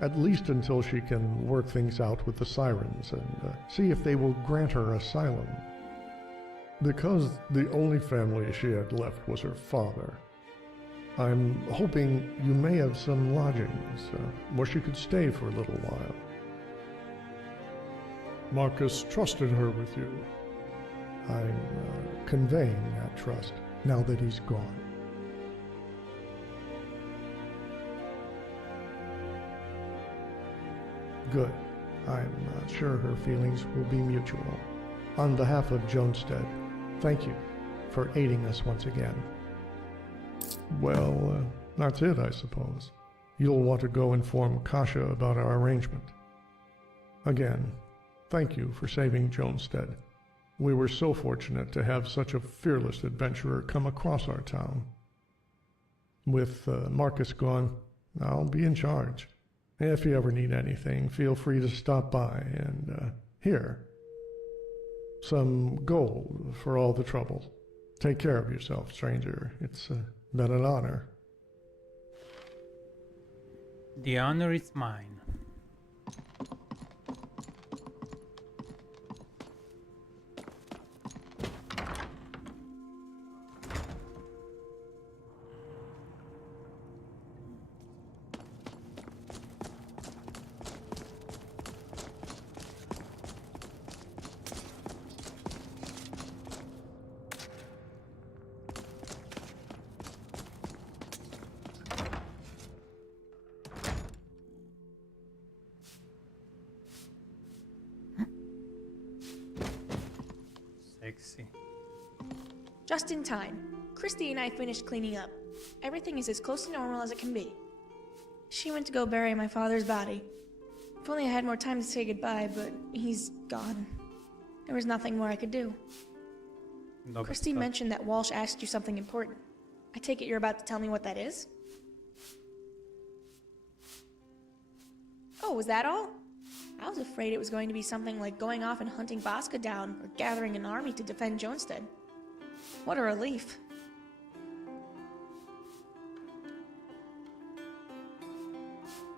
At least until she can work things out with the sirens and see if they will grant her asylum. Because the only family she had left was her father, I'm hoping you may have some lodgings where she could stay for a little while. Marcus trusted her with you. I'm conveying that trust now that he's gone. Good. I'm sure her feelings will be mutual. On behalf of Jonstead, thank you for aiding us once again. Well, that's it, I suppose. You'll want to go inform Kasha about our arrangement. Again, thank you for saving Jonstead. We were so fortunate to have such a fearless adventurer come across our town. With Marcus gone, I'll be in charge. If you ever need anything, feel free to stop by and, here. Some gold for all the trouble. Take care of yourself, stranger. It's been an honor. The honor is mine. Sexy. Just in time. Christy and I finished cleaning up. Everything is as close to normal as it can be. She went to go bury my father's body. If only I had more time to say goodbye, but he's gone. There was nothing more I could do. Christy mentioned that Walsh asked you something important. I take it you're about to tell me what that is? Oh, was that all? I was afraid it was going to be something like going off and hunting Bosca down or gathering an army to defend Jonstead. What a relief.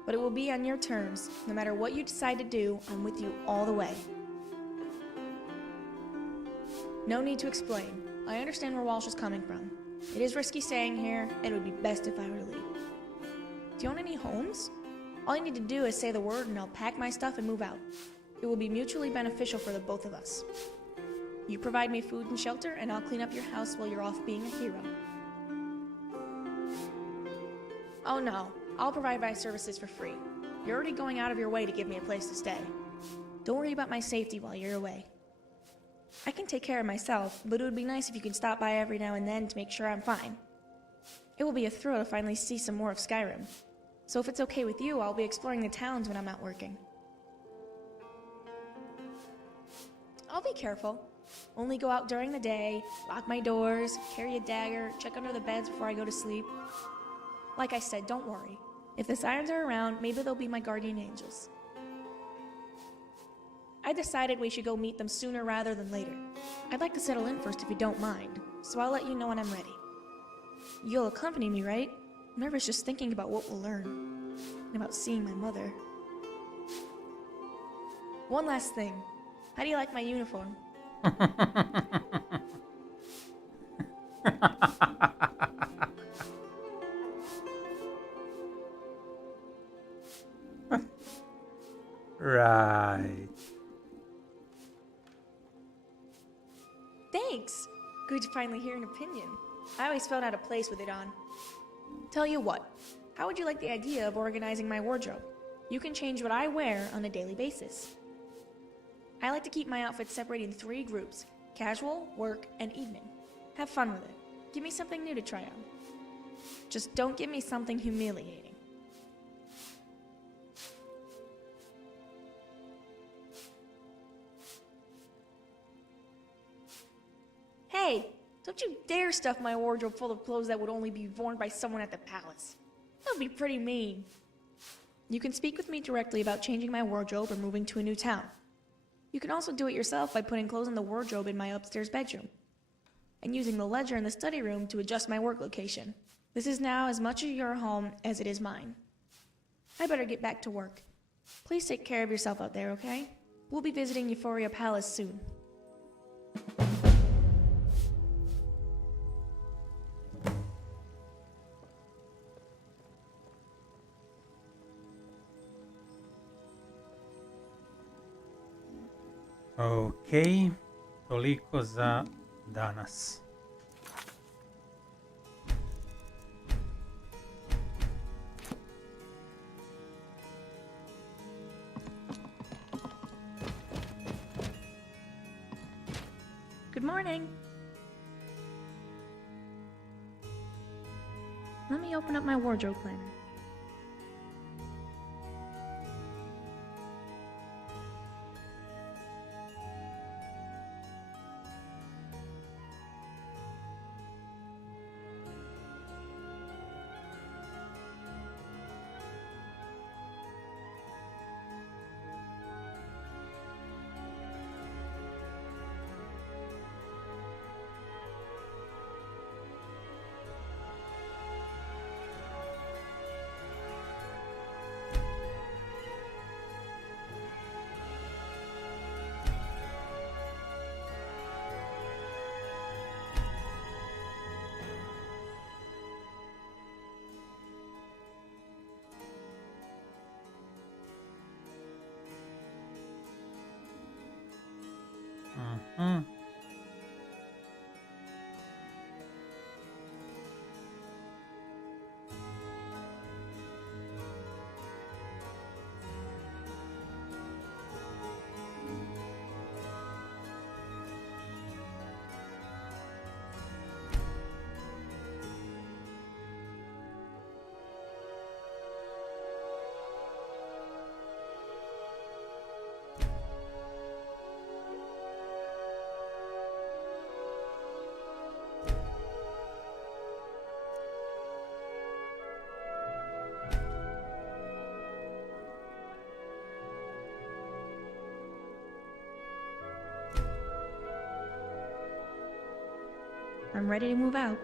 But it will be on your terms. No matter what you decide to do, I'm with you all the way. No need to explain. I understand where Walsh is coming from. It is risky staying here, and it would be best if I were to leave. Do you own any homes? All you need to do is say the word and I'll pack my stuff and move out. It will be mutually beneficial for the both of us. You provide me food and shelter, and I'll clean up your house while you're off being a hero. Oh no, I'll provide my services for free. You're already going out of your way to give me a place to stay. Don't worry about my safety while you're away. I can take care of myself, but it would be nice if you could stop by every now and then to make sure I'm fine. It will be a thrill to finally see some more of Skyrim. So if it's okay with you, I'll be exploring the towns when I'm not working. I'll be careful. Only go out during the day, lock my doors, carry a dagger, check under the beds before I go to sleep. Like I said, don't worry. If the sirens are around, maybe they'll be my guardian angels. I decided we should go meet them sooner rather than later. I'd like to settle in first if you don't mind, so I'll let you know when I'm ready. You'll accompany me, right? I'm nervous just thinking about what we'll learn, and about seeing my mother. One last thing. How do you like my uniform? Right. Thanks! Good to finally hear an opinion. I always felt out of place with it on. Tell you what, how would you like the idea of organizing my wardrobe? You can change what I wear on a daily basis. I like to keep my outfits separated in 3 groups: casual, work, and evening. Have fun with it. Give me something new to try on. Just don't give me something humiliating. Hey, don't you dare stuff my wardrobe full of clothes that would only be worn by someone at the palace. That would be pretty mean. You can speak with me directly about changing my wardrobe or moving to a new town. You can also do it yourself by putting clothes in the wardrobe in my upstairs bedroom, and using the ledger in the study room to adjust my work location. This is now as much of your home as it is mine. I better get back to work. Please take care of yourself out there, okay? We'll be visiting Euphoria Palace soon. Ok, toliko za danas. Good morning. Let me open up my wardrobe planner. Mm-hmm. I'm ready to move out.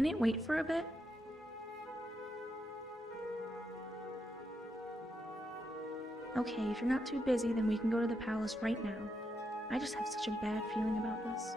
Can it wait for a bit? Okay, if you're not too busy, then we can go to the palace right now. I just have such a bad feeling about this.